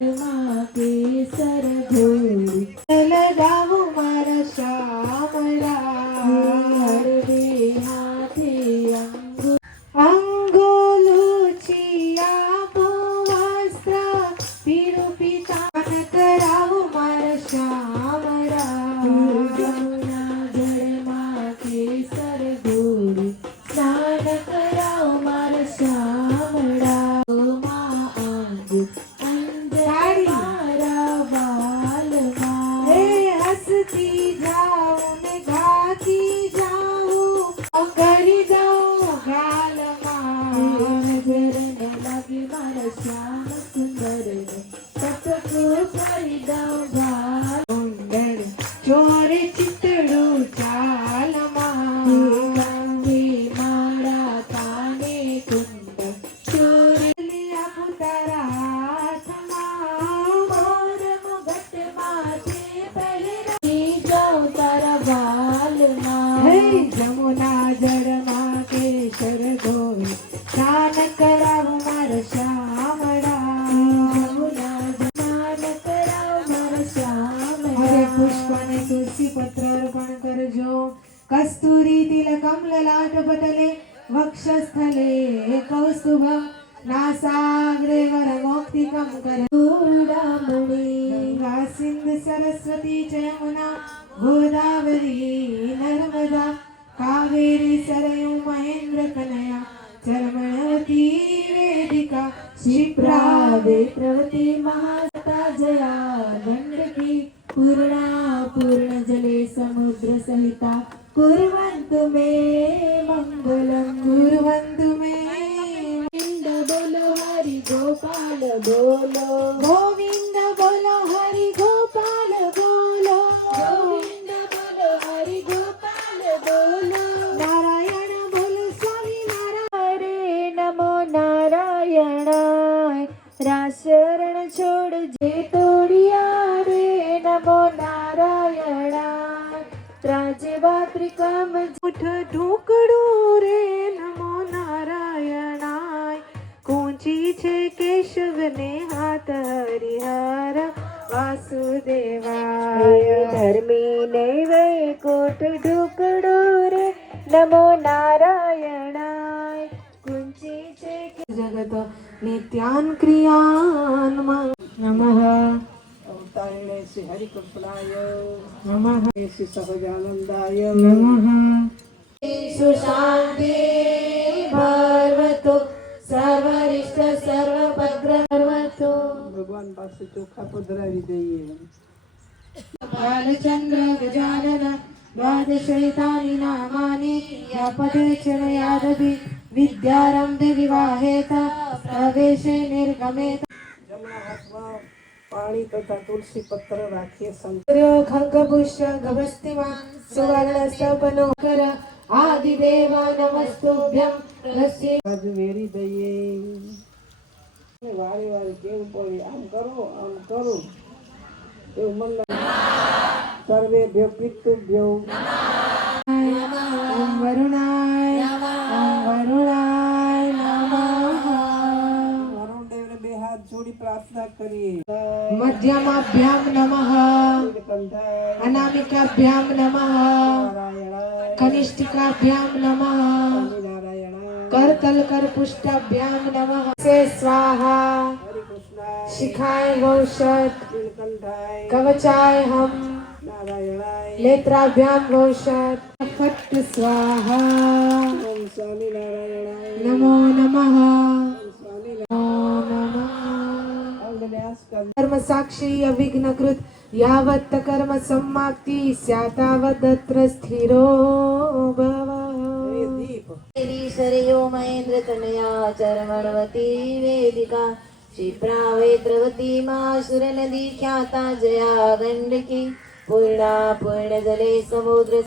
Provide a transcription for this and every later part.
કેસર ઘોડી લગાવું મારા શામળા હળવે હાથે અંગોલું છીયા વસ્ત્ર પીળું પિતાન કરાવું મારા શામળા જમુના જળમાં કેસર ઘોડી સ્નાન કરાવું મારા શામળા ચોરે ચિતડું ચાલમાં મારા કાને કુંડ ચોરે આપું તારા હાથમાં મોર મુગટ માથે પહેરી જાઉં તારા વાલમાં જમુના જળમાં કેસર ધોઈ સ્નાન કરાવું મારા શામળા પુષ્પાને તુલસી પત્ર અર્પણ કરજો કસ્તુરી તિલકમ લલાટ પટલે વક્ષસ્થલે કૌસ્તુભમ નાસાગ્રે વરમોક્તિકમ કરમણી ગંગા સિંધ સરસ્વતી ચ યમુના ગોદાવરી નર્મદા કાવેરી સરયુ મહેન્દ્ર કનયા ચરમણવતી વેદિકા क्षिप्रा वेत्रवती महासता जया गंडकी पूर्णा पूर्ण जले समुद्र सहिता कुर्वन्तु मे मंगलम कुर्वन्तु मे गोविंद बोलो हरि गोपाल बोलो गोविंद बोलो हरि गोपाल बोलो गोविंद बोलो हरि गोपाल बोलो नारायण बोलो स्वामी नारायण रे नमो नारायणाय राशरण छोड़ जे तोड़िया रे नमो नारायणाय राजवात्रिकम उठ ढूकड़ो रे नमो नारायणाय कूंची छे केशव ने हाथ हरिहर वासुदेवाय धर्मी ने वैकुंठ ढूकड़ो रे नमो नारायणाय कूंची छे जगत नित्यान क्रियान नमः अवतारिणे श्री हरिकल्पनाय नमः श्री सहजानंदाय नमः सुशांति भवतु सर्वरिष्ट सर्वभद्र भवतु भगवान પાસે ચોખા પધરાવી દઈએ बालचंद्र गजानन द्वादशैतानि नामानि यापदे चरयादपि विद्यारंभे विवाहेत प्रवेशे निर्गमेत જમણા હાથમાં પાણી તથા તુલસી પત્ર રાખીએ सूर्यो खड्गपुष्य गभस्तिमा सुवर्णस्तपनोकर आदिदेवा नमस्तुभ्यं रस्य બાજુ વેરી દઈએ વારે વારે કેવું પડે આમ કરો એવું મન સર્વે ભ્યો પિતૃભ્યો ओम वरुणाय नमः વરુણ દેવને બે હાથ જોડી પ્રાર્થના કરીએ मध्यमाभ्याम नमः કંધાય अनामिकाभ्याम नमः નારાયણાય कनिष्ठिकाभ्याम नमः નારાયણાય करतलकर पुष्टाभ्याम नमः से स्वाहा હરે કૃષ્ણાય शिखाय वौषध નીલકંઠાય कवचाय हम નારાયણાય नेत्राभ्याम वौषध फट स्वाहा ઓમ સ્વામી નારાયણાય नमो नमः સ્વામી नमो नमः અંગન્યાસ કર कर्म साक्षी अविघ्नकृत यावत् कर्म समाप्ति स्यातावदत्र स्थिरो भव દીપ सरयो महेन्द्र तनया चरमणवती वेदिका क्षिप्रा वेत्रवती मासुर नदी ख्याता जया गंडकी पूर्णा पूर्ण जले समुद्र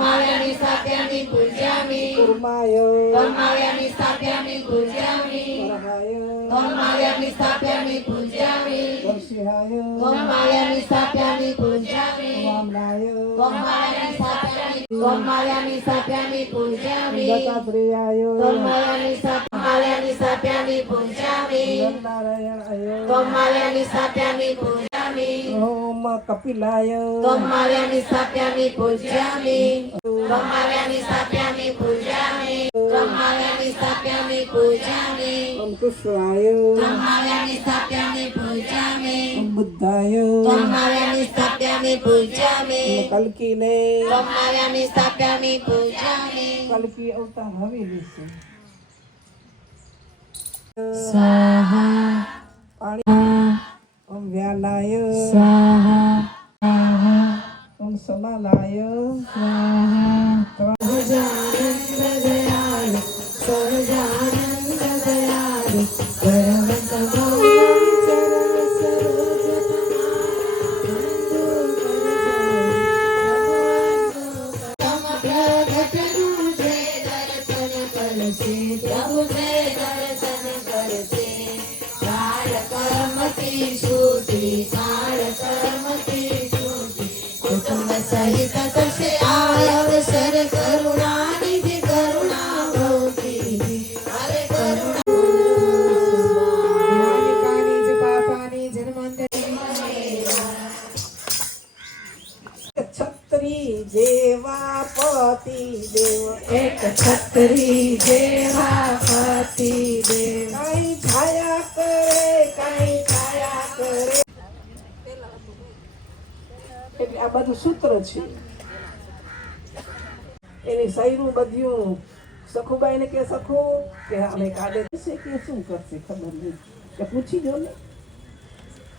Miami स्थाप्यामि पूज्यामि કુર્માય Miami स्थाप्यामि पूज्यामि વરહાય Miami स्थाप्यामि पूज्यामि વર્ષિહાય Miami स्थाप्यामि पूज्यामि વામનાય Miami स्थाप्यामि पूज्यामि દત્તાત્રેયાય Miami स्थाप्यामि માવ્યાની સ્થાપ્યામી પૂજ્યામિ નારાયણાય ત્વમ માવ્યાની સ્થાપ્યામી પૂજ્યામિ ઓમ કપિલાય ત્વમ માવ્યાની સ્થાપ્યામી પૂજ્યામિ ત્વમ માવ્યાની સ્થાપ્યામી પૂજ્યામિ ત્વમ માવ્યાની સ્થાપ્યામી પૂજ્યામિ ઓમ કૃષ્ણાય ત્વમ માવ્યાની સ્થાપ્યામી પૂજ્યામિ ઓમ બુદ્ધાય ત્વમ માવ્યાની સ્થાપ્યામી પૂજ્યામિ કલ્કીને ત્વમ માવ્યાની સ્થાપ્યામી પૂજ્યામિ કલ્કી અવતાર હવેલી છે સ્વાહા પાણી ઓમ વ્યાલાય સ્વાહા ઓમ સમાલાય સ્વાહા સહજાનંદ દયાળ સહજાનંદ દયાળ પરમત ભગવાન ચરણ સરોજ પ્રગટનું જે દર્શન કરશે પ્રભુ જે દર્શન કરશે કાળ કર્મથી છૂટી કાળ કર્મથી છૂટી કુટુંબ સહિત કરશે આ અવસર કરુણાનિધિ કરુણા ભવતી હરે કરુણા જ્ઞાનિકાની જ પાપાની જન્માંતરી છત્રી જેવા પતિ દેવ એક છત્રી જેવા પતિ દેવ કઈ છાયા કરે કઈ છાયા કરે એટલે આ બધું સૂત્ર છે એની સૈરું બધું સખુબાઈને કે સખુ કે અમે કાઢે છે કે શું કરશે ખબર નહીં કે પૂછી જો ને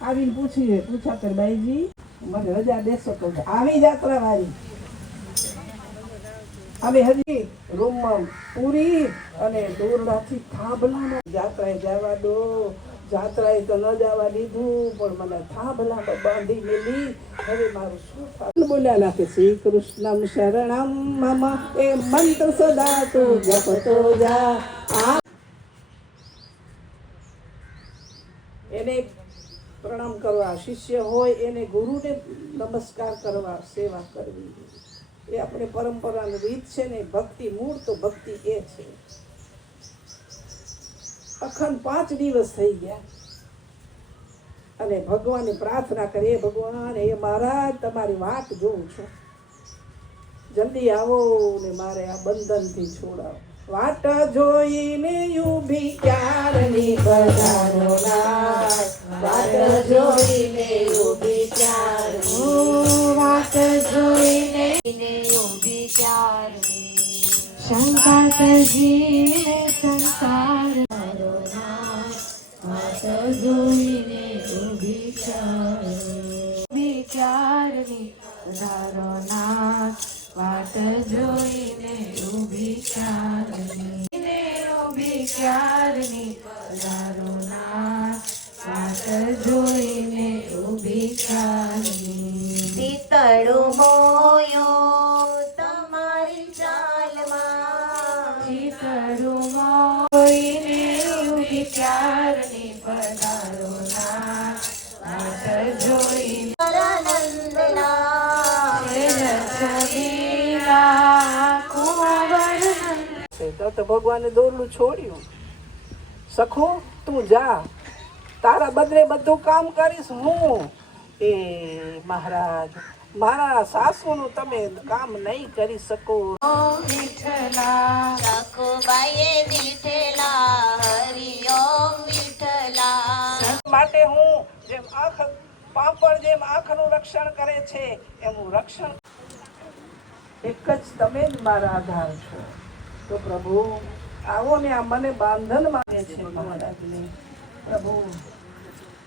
આવીને પૂછા કર બાઈજી મને રજા દેશો તો આવી જાત્રા વાળી અમે હજી રૂમમાં પૂરી અને દોરડાથી થાંભલામાં જાત્રાએ જવા દો જાત્રાએ તો ન જવા દીધું પણ મને થાંભલામાં બાંધી મેલી હવે મારું શું થાય બોલ્યા નાખે શ્રી કૃષ્ણમ શરણમ મમ એ મંત્ર સદા તું જપતો જા આ એને પ્રણામ કરવા શિષ્ય હોય એને ગુરુને નમસ્કાર કરવા સેવા કરવી એ આપણે પરંપરાની રીત છે ને ભક્તિ મૂળ તો ભક્તિ એ છે અખંડ 5 દિવસ થઈ ગયા અને ભગવાનને પ્રાર્થના કરીએ ભગવાન એ મહારાજ તમારી વાત જોઉં છું જલ્દી આવો ને મારે આ બંધનથી છોડાવો વાટ જોઈને ઊભી ક્યારની બધાનો નાથ વાટ જોઈને ઊભી ચારની વાત જોઈને ઊભી ચારની શંકા કરજીને સંસાર વાટ જોઈને ઊભી વિચારની ધારો નાથ વાત જોઈને વિચારની વિચારની ધારો નાથ વાત જોઈને વિચારની પિતળું મોયો તમારી ચાલમાં ચિતરું મોઈને વિચારની પધારો નાથ વાત જોઈને તો ભગવાને દોરલું છોડ્યું સખો તું જા તારા બદલે બધું કામ કરીશ હું એ મહારાજ મારા સાસુનું તમે કામ નહીં કરી શકો વિઠ્ઠલા સખુબાઈએ દીઠેલા હરિ ઓમ વિઠ્ઠલા માટે હું જેમ આંખ પાપડ જેમ આંખનું રક્ષણ કરે છે એનું રક્ષણ એક જ તમે જ મારા આધાર છો તો પ્રભુ આવો ને આ મને બાંધન માંગે છે મહારાજને પ્રભુ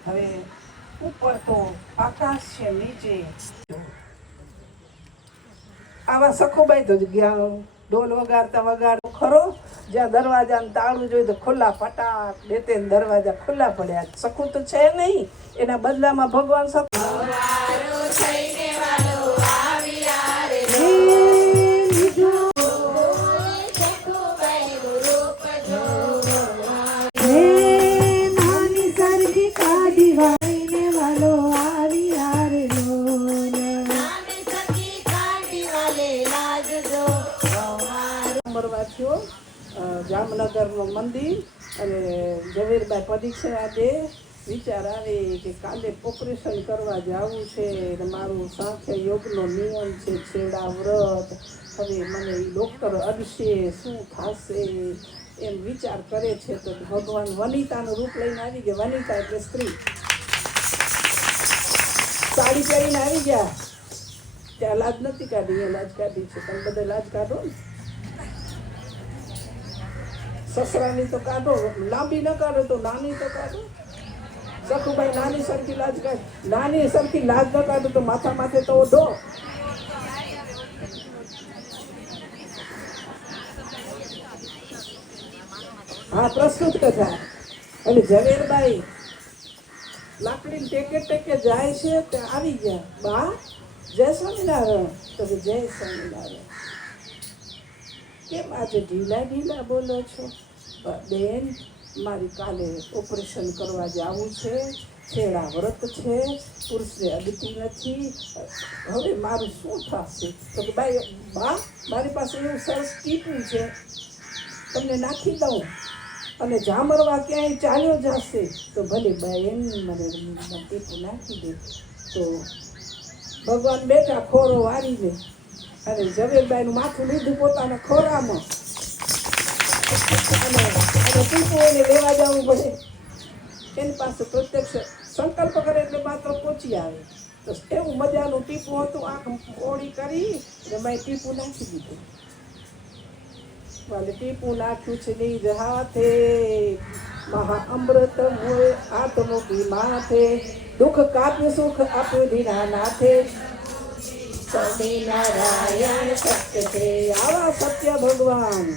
હવે ઉપર તો આકાશ છે નીચે આવા સખુબાઈ તો ગયા ઢોલ વગાડતા ખરો જ્યાં દરવાજાને તાળું જોઈ તો ખુલ્લા ફટાક બે ત્રણ દરવાજા ખુલ્લા પડ્યા સખુ તો છે નહીં એના બદલામાં ભગવાન સખુ જામનગરનું મંદિર અને ઝવેરબાઈ પરીક્ષા દે વિચાર આવે કે કાલે ઓપરેશન કરવા જવું છે અને મારું સાંખ્ય યોગનો નિયમ છે છેડા વ્રત, હવે મને એ ડૉક્ટર અડશે, શું થશે એમ વિચાર કરે છે. તો ભગવાન વનિતાનું રૂપ લઈને આવી ગયા. વનિતા એટલે સ્ત્રી. સાડી પહેરીને આવી ગયા. ત્યાં લાજ નથી કાઢી, એ લાજ કાઢી છે. તમે બધા લાજ કાઢો ને, સસરાની તો કાઢો, લાંબી ન કાઢો તો નાની તો કાઢો. સખુભાઈ નાની સરખી લાજ કાઢ, નાની સરખી લાજ ન કાઢો તો માથા માથે તો ઓઢો. હા, પ્રસ્તુત કથા. એટલે ઝવેરબાઈ લાકડી ટેકે ટેકે જાય છે, ત્યાં આવી ગયા. બા જય સ્વામિનારાયણ. તો કે જય સ્વામિનારાયણ. કેમ આજે ઢીલા ઢીલા બોલો છો? બેન, મારી કાલે ઓપરેશન કરવા જવું છે, છેડા વ્રત છે, પુરુષને અડતી નથી, હવે મારું શું થશે? તો કે બા મારી પાસે એવું સરસ ટીપું છે, તમને નાખી દઉં અને જામરવા ક્યાંય ચાલ્યો જશે તો ભલે બેન મને ટીપું નાખી દે. તો ભગવાન બેઠા ખોરો વાળીને અને ઝવેરબાઈનું માથું લીધું પોતાના ખોરામાં અને ટીપું એને લેવા જવું પડે. એની પાસે પ્રત્યક્ષ સંકલ્પ કરે એટલે માત્ર પહોંચી આવે. તો એવું મજાનું ટીપું હતું, આંખ ઓળી કરી અને મેં ટીપું નાખી દીધું. વાલે ટીપું નાખ્યું છે નિજ હાથે, મહા અમૃત મોએ આત્મકી માથે, દુઃખ કાપ્યું સુખ આપ્યું ધીરા નાથે, સ્વામિનારાયણ સત્ય છે. આવા સત્ય ભગવાન.